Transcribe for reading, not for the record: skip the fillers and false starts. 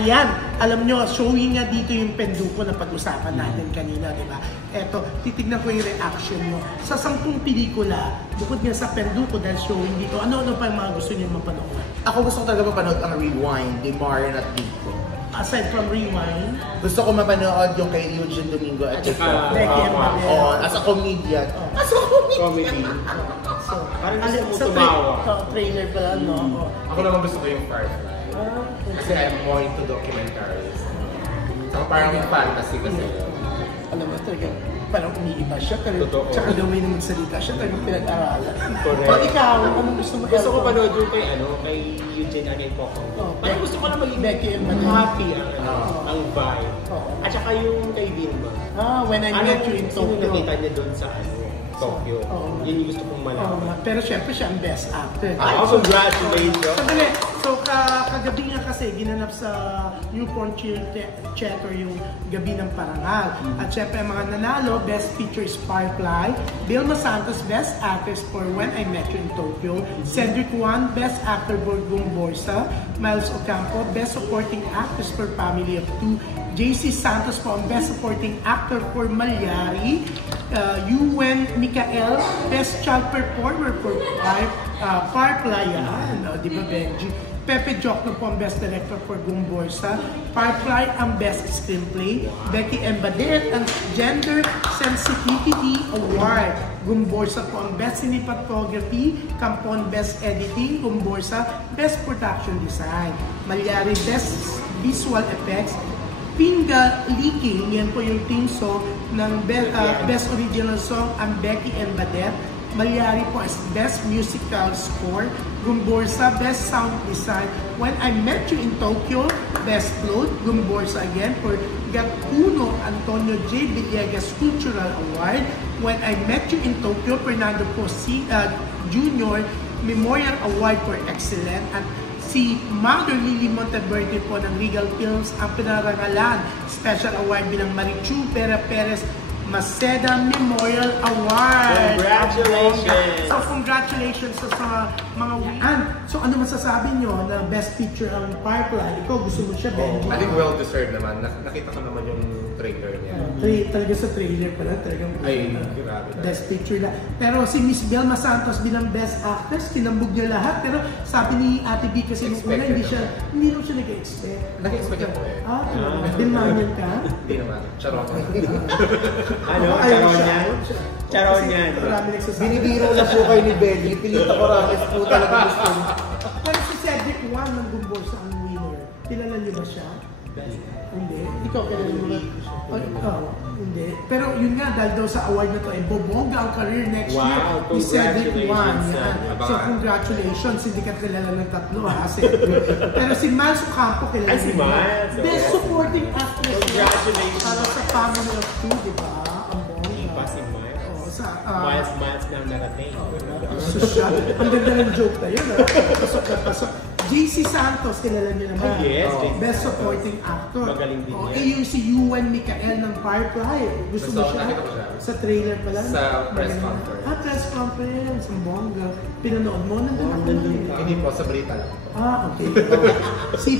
ayan, alam nyo, showing nga dito yung Penduko na pag-usapan natin kanina, di ba? Eto, titignan ko yung reaction nyo. Sa 10 pelikula, bukod nga sa Penduko dahil showing dito, ano-ano pa yung mga gusto nyo mapanood? Ako gusto ko talaga mapanood ang Rewind, ni Marian at Vico. Aside from Rewind, gusto ko mapanood yung kay Eugene Domingo at saka Becky Embadera. Oo, as a comedian. As a comedian. So, parang gusto mo sa tumawa. trailer pala, no? Ako naman gusto ko yung Firefly. Kasi I'm more into documentaries. So parang fantasy kasi. Alam mo talaga, parang umiiba siya. Tsaka daw may naman salita siya, talagang pinag-aralan. Correct. Pag ikaw, anong gusto mo? Gusto ko panood yung kay Eugene Again Poco. Parang gusto ko na maging Becky Embadera. happy ang vibe. At saka yung kay Vilma. When I met you in Tokyo. Nakita niya doon sa Tokyo. Yun yung gusto kong malaman. Pero syempre siya ang best actor. Congratulations! Sandali. So, kagabi nga kasi ginanap sa Newport Theater yung Gabi ng Parangal. At syempre, ang mga nanalo, Best Feature is Firefly, Vilma Santos, Best Actress for When I Met You in Tokyo, Cedric Juan, Best Actor for Gumborsa, Miles Ocampo, Best Supporting Actress for Family of Two, JC Santos po ang Best Supporting Actor for Malyari, Yuen Mikael, Best Child Performer for Firefly, di ba Benji? Pepe Jokno po ang Best Director for Gumborsa, Firefly ang Best Screenplay, Becky Embadera ang Gender Sensitivity Award, Gumborsa po ang Best Cinematography, Campon Best Editing, Gumborsa Best Production Design, Malyari Best Visual Effects, Pinga Leaking, yan po yung theme song ng Best Original Song ang Becky Embadera, Malyari po as Best Musical Score, Gumborsa Best Sound Design, When I Met You in Tokyo, Best Float, Gumborsa again for Gatuno Antonio J. Villegas Cultural Award, When I Met You in Tokyo, Fernando Posi Jr. Memorial Award for Excellent, at si Mother Lily Monteverde po ng Regal Films ang pinarangalan Special Award bilang Marichu Vera Perez Maceda Memorial Award. Congratulations! So, congratulations sa mga wian. So, ano masasabi nyo na Best Picture ang Firefly? Ikaw, gusto mo siya, Benji? I think well-deserved naman. Nakita ko naman yung trailer niya. Talaga sa trailer pala, talagang grabe. Best Picture na. Pero si Miss Vilma Santos bilang Best Actress, kinambog niya lahat. Pero sabi ni Ate B kasi nung una, hindi rin siya nag-expect. Nag-expect ako eh. Bilmanyan ka? Hindi naman. Charot. Charon yan? Charon yan. Binibiro na po kayo ni Benji. Pilita ko rames po talaga gusto niyo. Pero si Cedric Juan ng Gumborsa ang winner. Kilala niyo ba siya? Hindi. Ikaw kilala mo ba? Hindi. Pero yun nga, dahil daw sa award na to, ay bobongga ang career next year ni Cedric Juan. So congratulations, hindi ka kilala ng tatlo ha. Pero si Miles Ocampo kilala niyo. Best Supporting Actress. Congratulations. Para sa Family of Two, di ba? Ang bongga. Iba si Miles. Miles na narating. Social. Ang ganda ng joke na yun. Pasok na pasok. JC Santos, kilala niyo naman. Yes. Best Supporting Actor. Magaling din yan. Yung si Yuen Mikael ng Firefly. Gusto mo siya? Nakita ko siya. Sa trailer pala? Sa press conference. Press conference. Ang bongga. Pinanood mo? Nandun ako. Hindi po, sa balita lang. Okay.